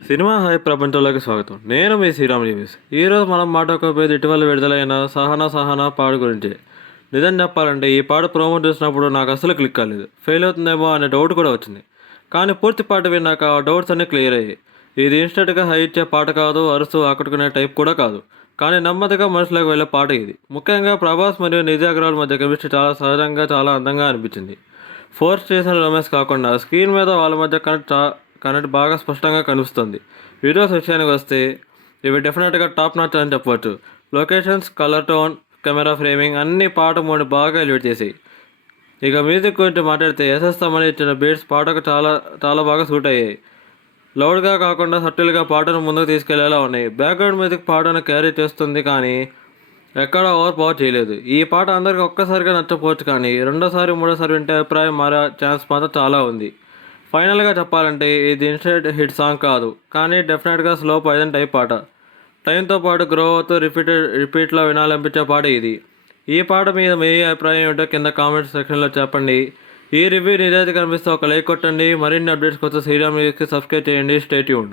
Cinema hi ప్రపంచంలోకి స్వాగతం. నేను మీ శ్రీరామ్ రివ్యూస్ ఈరోజు మనం మాట్లాడుకోబోయేది ఇటీవల విడుదలైన సహనా సహనా పాడు గురించి. నిజం చెప్పాలంటే ఈ పాట ప్రోమో చేసినప్పుడు నాకు అసలు క్లిక్ కాలేదు. ఫెయిల్ అవుతుందేమో అనే డౌట్ కూడా వచ్చింది. కానీ పూర్తి పాట విన్నాక ఆ డౌట్స్ అన్నీ క్లియర్ అయ్యాయి. ఇది ఇన్స్టెంట్గా హై ఇచ్చే పాట కాదు అరుసు ఆకట్టుకునే టైప్ కూడా కాదు. కానీ నెమ్మదిగా మనసులోకి వెళ్ళే పాట ఇది. ముఖ్యంగా ప్రభాస్ మరియు నిజ అగర్వాల్ మధ్య కెమిస్ట్రీ చాలా సహజంగా చాలా అందంగా అనిపించింది. ఫోర్స్ చేసిన రమేష్ కాకుండా స్క్రీన్ మీద వాళ్ళ మధ్య కనెక్ట్ కన్నట్టు బాగా స్పష్టంగా కనిపిస్తుంది. వీడియోస్ విషయానికి వస్తే ఇవి డెఫినెట్గా టాప్ నాచ్ అని చెప్పవచ్చు. Locations colour tone camera framing అన్ని పాట మూడు బాగా ఎలివేట్ చేసాయి. ఇక మ్యూజిక్ గురించి మాట్లాడితే ఎస్ఎస్ తమని ఇచ్చిన బీట్స్ పాటకు చాలా చాలా బాగా సూట్ అయ్యాయి. లౌడ్గా కాకుండా సటిల్గా పాటను ముందుకు తీసుకెళ్ళేలా ఉన్నాయి. బ్యాక్గ్రౌండ్ మ్యూజిక్ పాటను క్యారీ చేస్తుంది కానీ ఎక్కడ ఓవర్ పవర్ చేయలేదు. ఈ పాట అందరికి ఒక్కసారిగా నచ్చపోవచ్చు కానీ రెండోసారి మూడోసారి వింటే అభిప్రాయం మారే ఛాన్స్ మాత్రం చాలా ఉంది. ఫైనల్గా చెప్పాలంటే ఇది ఇన్స్టెంట్ హిట్ సాంగ్ కాదు కానీ డెఫినెట్గా స్లో పాయిజన్ టైప్ పాట. టైంతో పాటు గ్రో అవుతూ రిపీటెడ్ రిపీట్లో వినాలనిపించే పాట ఇది. ఈ పాట మీద మీ అభిప్రాయం ఏంటో కింద కామెంట్ సెక్షన్లో చెప్పండి. ఈ రివ్యూ నిజాయితీ కనిపిస్తే ఒక లైక్ కొట్టండి. మరిన్ని అప్డేట్స్ కోసం శ్రీరామ్ న్యూస్కి సబ్స్క్రైబ్ చేయండి. స్టేట్యూన్